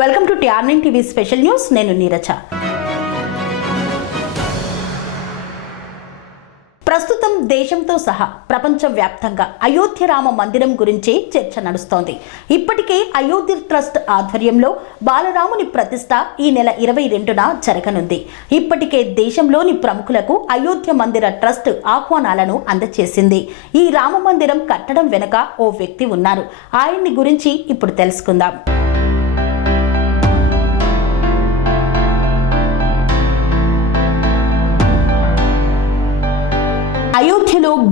Welcome to TRN TV special news. నేను నీరజ. ప్రస్తుతం దేశంతో సహా ప్రపంచవ్యాప్తంగా అయోధ్య రామ మందిరం గురించి చర్చ నడుస్తోంది. ఇప్పటికే అయోధ్య ట్రస్ట్ ఆధ్వర్యంలో బాలరాముని ప్రతిష్ట ఈ నెల ఇరవై రెండున జరగనుంది. ఇప్పటికే దేశంలోని ప్రముఖులకు అయోధ్య మందిర ట్రస్ట్ ఆహ్వానాలను అందజేసింది ఈ రామ మందిరం కట్టడం వెనుక ఓ వ్యక్తి ఉన్నారు. ఆయన్ని గురించి ఇప్పుడు తెలుసుకుందాం.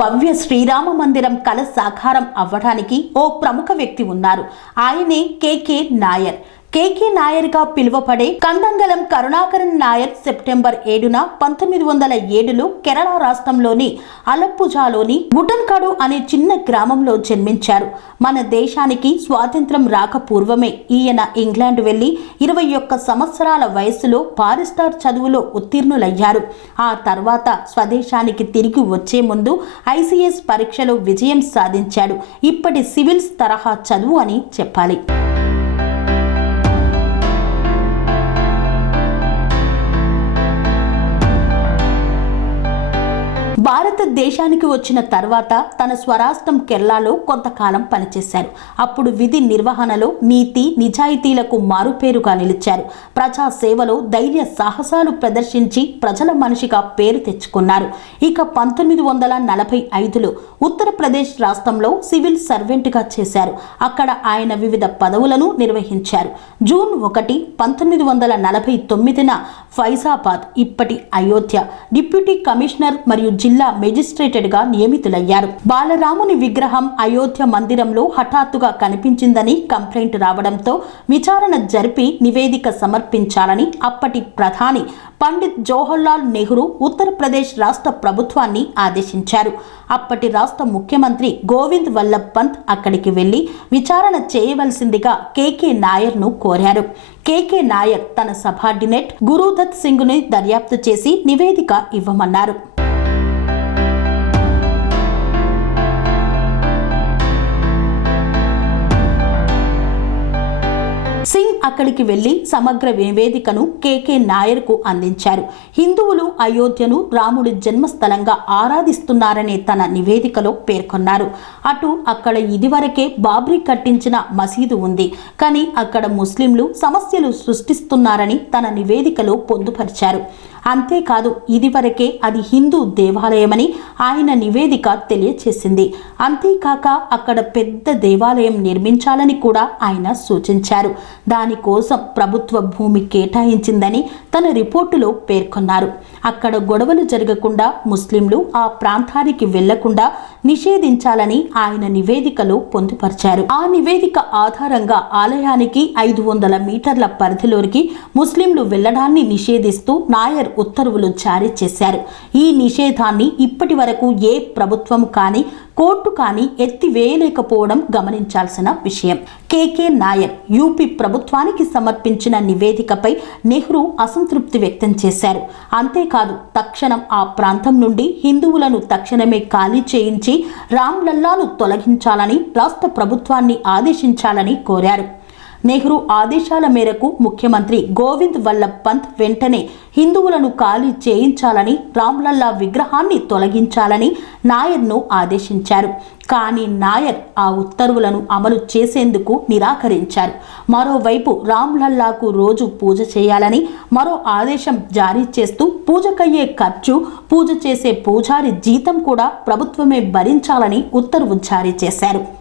భవ్య శ్రీరామ మందిరం కల సాకారం అవ్వడానికి ఓ ప్రముఖ వ్యక్తి ఉన్నారు. ఆయనే కేకే నాయర్. కేకే నాయర్గా పిలువబడే కందంగలం కరుణాకరన్ నాయర్ సెప్టెంబర్ ఏడున పంతొమ్మిది వందల ఏడులో కేరళ రాష్ట్రంలోని అలప్పుజాలోని గుటన్కడు అనే చిన్న గ్రామంలో జన్మించారు. మన దేశానికి స్వాతంత్రం రాక పూర్వమే ఈయన ఇంగ్లాండ్ వెళ్ళి ఇరవై ఒక్క సంవత్సరాల వయసులో బారిస్టార్ చదువులో ఉత్తీర్ణులయ్యారు. ఆ తర్వాత స్వదేశానికి తిరిగి వచ్చే ముందు ఐసీఎస్ పరీక్షలో విజయం సాధించాడు. ఇప్పటి సివిల్స్ తరహా చదువు అని చెప్పాలి. భారతదేశానికి వచ్చిన తర్వాత తన స్వరాష్ట్రం కేరళలో కొంతకాలం పనిచేశారు. అప్పుడు విధి నిర్వహణలో నీతి నిజాయితీలకు మారుపేరుగా నిలిచారు. ప్రజా సేవలో ధైర్య సాహసాలు ప్రదర్శించి ప్రజల మనిషిగా పేరు తెచ్చుకున్నారు. ఇక పంతొమ్మిది వందల నలభై ఐదులో ఉత్తరప్రదేశ్ రాష్ట్రంలో సివిల్ సర్వెంట్గా చేశారు. అక్కడ ఆయన వివిధ పదవులను నిర్వహించారు. జూన్ ఒకటి పంతొమ్మిది వందల నలభై తొమ్మిదిన ఫైజాబాద్ ఇప్పటి అయోధ్య డిప్యూటీ కమిషనర్ మరియు జి. జిల్లా మెజిస్ట్రేటెడ్గా నియమితులయ్యారు. బాలరాముని విగ్రహం అయోధ్య మందిరంలో హఠాత్తుగా కనిపించిందని కంప్లైంట్ రావడంతో విచారణ జరిపి నివేదిక సమర్పించాలని అప్పటి ప్రధాని పండిత్ జవహర్లాల్ నెహ్రూ ఉత్తరప్రదేశ్ రాష్ట్ర ప్రభుత్వాన్ని ఆదేశించారు. అప్పటి రాష్ట్ర ముఖ్యమంత్రి గోవింద్ వల్లభ్ పంత్ అక్కడికి వెళ్ళి విచారణ చేయవలసిందిగా కేకే నాయర్ను కోరారు. కేకే నాయర్ తన సబార్డినేట్ గురుదత్ సింగ్ని దర్యాప్తు చేసి నివేదిక ఇవ్వమన్నారు. సింగ్ అక్కడికి వెళ్ళి సమగ్ర నివేదికను కేకే నాయర్కు అందించారు. హిందువులు అయోధ్యను రాముడి జన్మస్థలంగా ఆరాధిస్తున్నారనే తన నివేదికలో పేర్కొన్నారు. అటు అక్కడ ఇదివరకే బాబ్రీ కట్టించిన మసీదు ఉంది. కానీ అక్కడ ముస్లింలు సమస్యలు సృష్టిస్తున్నారని తన నివేదికలో పొందుపరిచారు. అంతేకాదు ఇదివరకే అది హిందూ దేవాలయమని ఆయన నివేదిక తెలియచేసింది. అంతేకాక అక్కడ పెద్ద దేవాలయం నిర్మించాలని కూడా ఆయన సూచించారు. దానికోసం ప్రభుత్వ భూమి కేటాయించిందని తన రిపోర్టులో పేర్కొన్నారు. అక్కడ గొడవలు జరగకుండా ముస్లింలు ఆ ప్రాంతానికి వెళ్ళకుండా నిషేధించాలని ఆయన నివేదికలో పొందుపరిచారు. ఆ నివేదిక ఆధారంగా ఆలయానికి ఐదు వందల మీటర్ల పరిధిలోకి ముస్లింలు వెళ్ళడాన్ని నిషేధిస్తూ నాయర్ ఉత్తర్వులు జారీ చేశారు. ఈ నిషేధాన్ని ఇప్పటి వరకు ఏ ప్రభుత్వం కానీ కోర్టు కానీ ఎత్తివేయలేకపోవడం గమనించాల్సిన విషయం. కేకే నాయర్ యూపీ ప్రభుత్వానికి సమర్పించిన నివేదికపై నెహ్రూ అసంతృప్తి వ్యక్తం చేశారు. అంతేకాదు తక్షణం ఆ ప్రాంతం నుండి హిందువులను తక్షణమే ఖాళీ చేయించి రామ్లల్లాను తొలగించాలని రాష్ట్ర ప్రభుత్వాన్ని ఆదేశించాలని కోరారు. నెహ్రూ ఆదేశాల మేరకు ముఖ్యమంత్రి గోవింద్ వల్లభ్ పంత్ వెంటనే హిందువులను ఖాళీ చేయించాలని రామ్లల్లా విగ్రహాన్ని తొలగించాలని నాయర్ను ఆదేశించారు. కానీ నాయర్ ఆ ఉత్తర్వులను అమలు చేసేందుకు నిరాకరించారు. మరోవైపు రామ్లల్లాకు రోజు పూజ చేయాలని మరో ఆదేశం జారీ చేస్తూ పూజకయ్యే ఖర్చు పూజ చేసే పూజారి జీతం కూడా ప్రభుత్వమే భరించాలని ఉత్తర్వు జారీ చేశారు.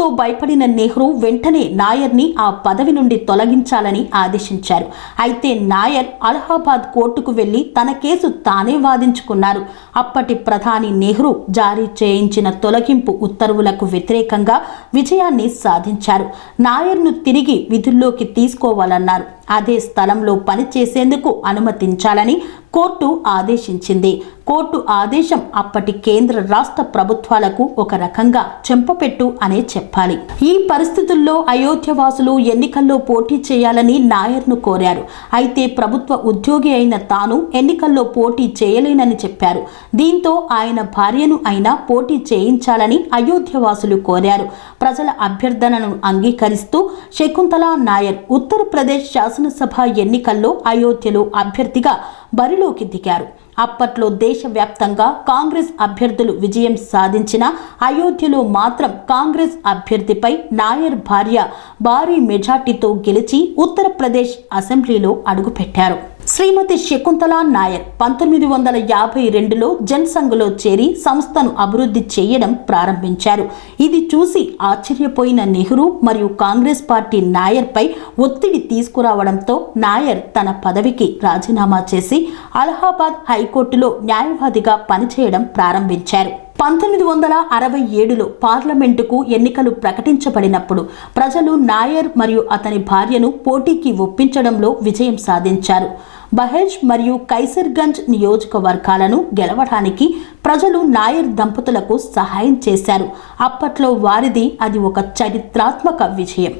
ఉత్తర్వుతో భయపడిన నెహ్రూ వెంటనే నాయర్ని ఆ పదవి నుండి తొలగించాలని ఆదేశించారు. అయితే నాయర్ అలహాబాద్ కోర్టుకు వెళ్ళి తన కేసు తానే వాదించుకున్నారు. అప్పటి ప్రధాని నెహ్రూ జారీ చేయించిన తొలగింపు ఉత్తర్వులకు వ్యతిరేకంగా విజయాన్ని సాధించారు. నాయర్ను తిరిగి విధుల్లోకి తీసుకోవాలన్నారు. అదే స్థలంలో పనిచేసేందుకు అనుమతించాలని కోర్టు ఆదేశించింది. కోర్టు ఆదేశం అప్పటి కేంద్ర రాష్ట్ర ప్రభుత్వాలకు ఒక రకంగా చెంపపెట్టు అనే చెప్పాలి. ఈ పరిస్థితుల్లో అయోధ్యవాసులు ఎన్నికల్లో పోటీ చేయాలని నాయర్ను కోరారు. అయితే ప్రభుత్వ ఉద్యోగి అయిన తాను ఎన్నికల్లో పోటీ చేయలేనని చెప్పారు. దీంతో ఆయన భార్యను అయినా పోటీ చేయించాలని అయోధ్యవాసులు కోరారు. ప్రజల అభ్యర్థనను అంగీకరిస్తూ శకుంతలా నాయర్ ఉత్తరప్రదేశ్ శాసనసభ ఎన్నికల్లో అయోధ్యలో అభ్యర్థిగా బరిలోకి దిగారు. అప్పట్లో దేశవ్యాప్తంగా కాంగ్రెస్ అభ్యర్థులు విజయం సాధించిన అయోధ్యలో మాత్రం కాంగ్రెస్ అభ్యర్థిపై నాయర్ భార్య భారీ మెజార్టీతో గెలిచి ఉత్తరప్రదేశ్ అసెంబ్లీలో అడుగుపెట్టారు. శ్రీమతి శకుంతలా నాయర్ పంతొమ్మిది వందల యాభై రెండులో జనసంఘలో చేరి సంస్థను అభివృద్ధి చేయడం ప్రారంభించారు. ఇది చూసి ఆశ్చర్యపోయిన నెహ్రూ మరియు కాంగ్రెస్ పార్టీ నాయర్పై ఒత్తిడి తీసుకురావడంతో నాయర్ తన పదవికి రాజీనామా చేసి అలహాబాద్ హైకోర్టులో న్యాయవాదిగా పనిచేయడం ప్రారంభించారు. పంతొమ్మిది వందల అరవై ఏడులో పార్లమెంటుకు ఎన్నికలు ప్రకటించబడినప్పుడు ప్రజలు నాయర్ మరియు అతని భార్యను పోటీకి ఒప్పించడంలో విజయం సాధించారు. బహెజ్ మరియు కైసర్గంజ్ నియోజకవర్గాలను గెలవడానికి ప్రజలు నాయర్ దంపతులకు సహాయం చేశారు. అప్పట్లో వారిది అది ఒక చరిత్రాత్మక విజయం.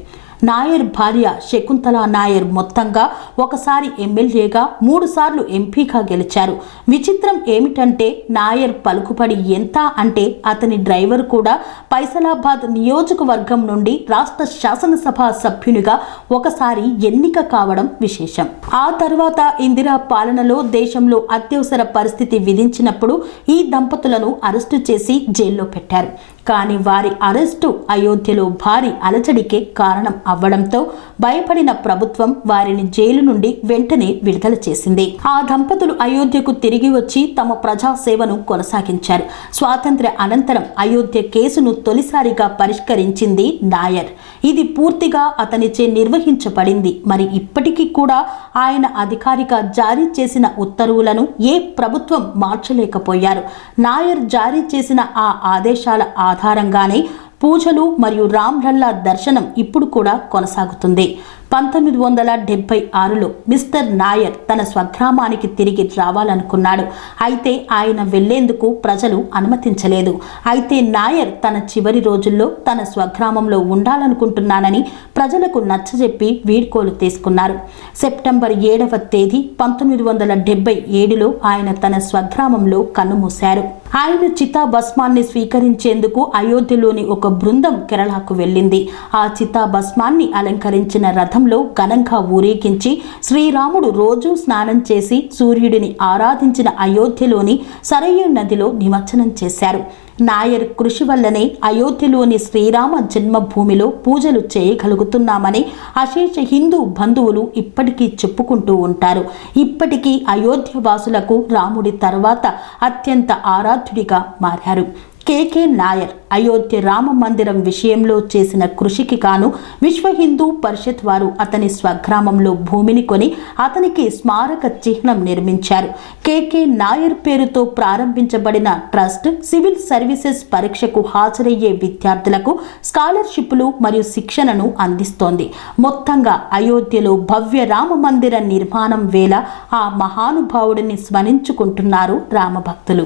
నాయర్ భార్య శకుంతల నాయర్ మొత్తంగా ఒకసారి ఎమ్మెల్యేగా మూడుసార్లు ఎంపీగా గెలిచారు. విచిత్రం ఏమిటంటే నాయర్ పలుకుబడి ఎంత అంటే అతని డ్రైవర్ కూడా పైసలాబాద్ నియోజకవర్గం నుండి రాష్ట్ర శాసనసభ సభ్యునిగా ఒకసారి ఎన్నిక కావడం విశేషం. ఆ తర్వాత ఇందిరా పాలనలో దేశంలో అత్యవసర పరిస్థితి విధించినప్పుడు ఈ దంపతులను అరెస్టు చేసి జైల్లో పెట్టారు. కానీ వారి అరెస్టు అయోధ్యలో భారీ అలచడికే కారణం అవ్వడంతో భయపడిన ప్రభుత్వం వారిని జైలు నుండి వెంటనే విడుదల చేసింది. ఆ దంపతులు అయోధ్యకు తిరిగి వచ్చి తమ ప్రజా సేవను కొనసాగించారు. స్వాతంత్ర్య అనంతరం అయోధ్య కేసును తొలిసారిగా పరిష్కరించింది నాయర్. ఇది పూర్తిగా అతనిచే నిర్వహించబడింది. మరి ఇప్పటికీ కూడా ఆయన అధికారిక జారీ చేసిన ఉత్తర్వులను ఏ ప్రభుత్వం మార్చలేకపోయారు. నాయర్ జారీ చేసిన ఆ ఆదేశాల ఆధారంగానే పూజలు మరియు రామ్లల్లా దర్శనం ఇప్పుడు కూడా కొనసాగుతుంది. పంతొమ్మిది వందల డెబ్బై ఆరులో మిస్టర్ నాయర్ తన స్వగ్రామానికి తిరిగి రావాలనుకున్నాడు. అయితే ఆయన వెళ్ళేందుకు ప్రజలు అనుమతించలేదు. అయితే నాయర్ తన చివరి రోజుల్లో తన స్వగ్రామంలో ఉండాలనుకుంటున్నానని ప్రజలకు నచ్చజెప్పి వీడ్కోలు తీసుకున్నారు. సెప్టెంబర్ ఏడవ తేదీ పంతొమ్మిది వందల డెబ్బై ఏడులో ఆయన తన స్వగ్రామంలో కన్నుమూశారు. ఆయన చితాభస్మాన్ని స్వీకరించేందుకు అయోధ్యలోని ఒక బృందం కేరళకు వెళ్ళింది. ఆ చితాభస్మాన్ని అలంకరించిన రథం రథంలో ఘనంగా ఊరేగించి శ్రీరాముడు రోజూ స్నానం చేసి సూర్యుడిని ఆరాధించిన అయోధ్యలోని సరయూ నదిలో నిమజ్జనం చేశారు. నాయర్ కృషి వల్లనే అయోధ్యలోని శ్రీరామ జన్మభూమిలో పూజలు చేయగలుగుతున్నామని అశేష హిందూ బంధువులు ఇప్పటికీ చెప్పుకుంటూ ఉంటారు. ఇప్పటికీ అయోధ్య వాసులకు రాముడి తర్వాత అత్యంత ఆరాధ్యుడిగా మారారు. కేకే నాయర్ అయోధ్య రామ మందిరం విషయంలో చేసిన కృషికి కాను విశ్వ హిందూ పరిషత్ వారు అతని స్వగ్రామంలో భూమిని కొని అతనికి స్మారక చిహ్నం నిర్మించారు. కేకే నాయర్ పేరుతో ప్రారంభించబడిన ట్రస్ట్ సివిల్ సర్వీసెస్ పరీక్షకు హాజరయ్యే విద్యార్థులకు స్కాలర్షిప్లు మరియు శిక్షణను అందిస్తోంది. మొత్తంగా అయోధ్యలో భవ్య రామ మందిర నిర్మాణం వేళ ఆ మహానుభావుడిని స్మరించుకుంటున్నారు రామభక్తులు.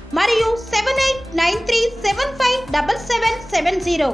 మరియు seven eight nine three seven five double seven seven zero